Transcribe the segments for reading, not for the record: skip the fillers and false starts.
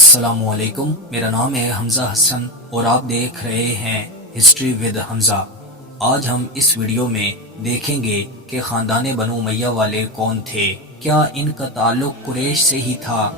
السلام علیکم، میرا نام ہے حمزہ حسن اور آپ دیکھ رہے ہیں ہسٹری ود حمزہ۔ آج ہم اس ویڈیو میں دیکھیں گے کہ خاندان بنو امیہ والے کون تھے، کیا ان کا تعلق قریش سے ہی تھا۔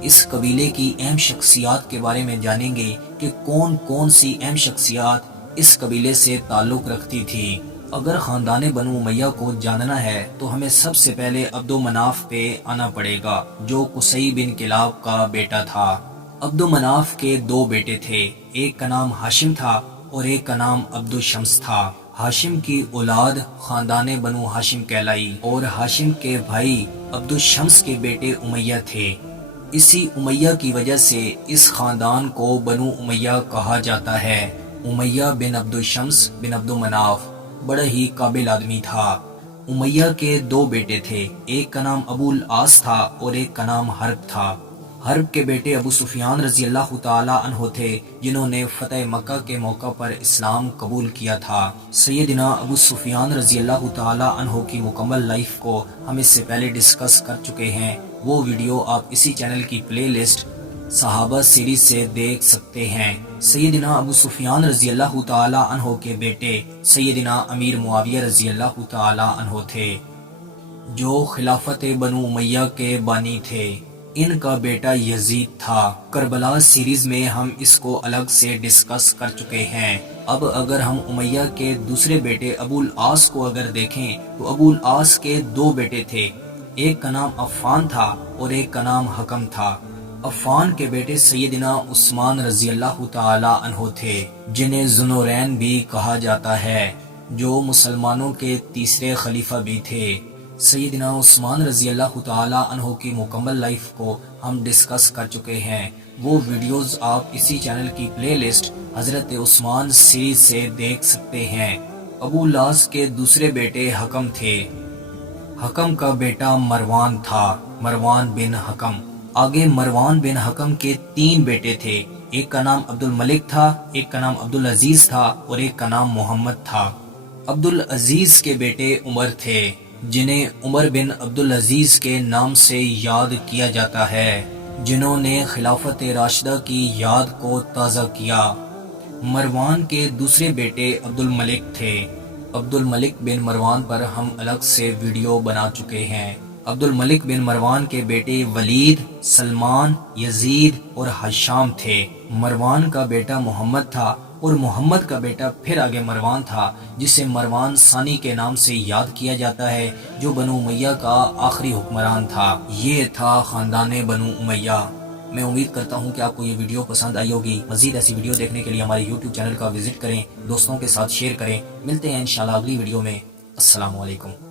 اس قبیلے کی اہم شخصیات کے بارے میں جانیں گے کہ کون کون سی اہم شخصیات اس قبیلے سے تعلق رکھتی تھی۔ اگر خاندان بنو امیہ کو جاننا ہے تو ہمیں سب سے پہلے عبد مناف پہ آنا پڑے گا، جو قصی بن کلاب کا بیٹا تھا۔ عبد مناف کے دو بیٹے تھے، ایک کا نام ہاشم تھا اور ایک کا نام عبد الشمس تھا۔ ہاشم کی اولاد خاندان بنو ہاشم کہلائی اور ہاشم کے بھائی عبد الشمس کے بیٹے امیہ تھے۔ اسی امیہ کی وجہ سے اس خاندان کو بنو امیہ کہا جاتا ہے۔ امیہ بن عبد الشمس بن عبد مناف بڑا ہی قابل آدمی تھا۔ امیہ کے دو بیٹے تھے، ایک کا نام ابو العاص تھا اور ایک کا نام حرب تھا۔ حرب کے بیٹے ابو سفیان رضی اللہ تعالی عنہ تھے، جنہوں نے فتح مکہ کے موقع پر اسلام قبول کیا تھا۔ سیدنا ابو سفیان رضی اللہ تعالی عنہ کی مکمل لائف کو ہم اس سے پہلے ڈسکس کر چکے ہیں، وہ ویڈیو آپ اسی چینل کی پلے لسٹ صحابہ سیریز سے دیکھ سکتے ہیں۔ سیدنا ابو سفیان رضی اللہ تعالی عنہ کے بیٹے سیدنا امیر معاویہ رضی اللہ تعالی عنہ تھے، جو خلافت بنو امیہ کے بانی تھے۔ ان کا بیٹا یزید تھا۔ کربلا سیریز میں ہم اس کو الگ سے ڈسکس کر چکے ہیں۔ اب اگر ہم امیہ کے دوسرے بیٹے ابو العاص کو اگر دیکھیں تو ابو العاص کے دو بیٹے تھے، ایک کا نام عفان تھا اور ایک کا نام حکم تھا۔ عفان کے بیٹے سیدنا عثمان رضی اللہ تعالی عنہ تھے، جنہیں ذوالنورین بھی کہا جاتا ہے، جو مسلمانوں کے تیسرے خلیفہ بھی تھے۔ سیدنا عثمان رضی اللہ تعالی عنہ کی مکمل لائف کو ہم ڈسکس کر چکے ہیں، وہ ویڈیوز آپ اسی چینل کی پلے لسٹ حضرت عثمان سیریز سے دیکھ سکتے ہیں۔ ابو العاص کے دوسرے بیٹے حکم تھے۔ حکم کا بیٹا مروان تھا، مروان بن حکم۔ آگے مروان بن حکم کے تین بیٹے تھے، ایک کا نام عبد الملک تھا، ایک کا نام عبد العزیز تھا اور ایک کا نام محمد تھا۔ عبد العزیز کے بیٹے عمر تھے، جنہیں عمر بن عبد العزیز کے نام سے یاد کیا جاتا ہے، جنہوں نے خلافت راشدہ کی یاد کو تازہ کیا۔ مروان کے دوسرے بیٹے عبد الملک تھے۔ عبد الملک بن مروان پر ہم الگ سے ویڈیو بنا چکے ہیں۔ عبد الملک بن مروان کے بیٹے ولید، سلمان، یزید اور حشام تھے۔ مروان کا بیٹا محمد تھا اور محمد کا بیٹا پھر آگے مروان تھا، جسے مروان ثانی کے نام سے یاد کیا جاتا ہے، جو بنو امیہ کا آخری حکمران تھا۔ یہ تھا خاندان بنو امیہ۔ میں امید کرتا ہوں کہ آپ کو یہ ویڈیو پسند آئی ہوگی۔ مزید ایسی ویڈیو دیکھنے کے لیے ہمارے یوٹیوب چینل کا وزٹ کریں، دوستوں کے ساتھ شیئر کریں۔ ملتے ہیں انشاءاللہ اگلی ویڈیو میں۔ السلام علیکم۔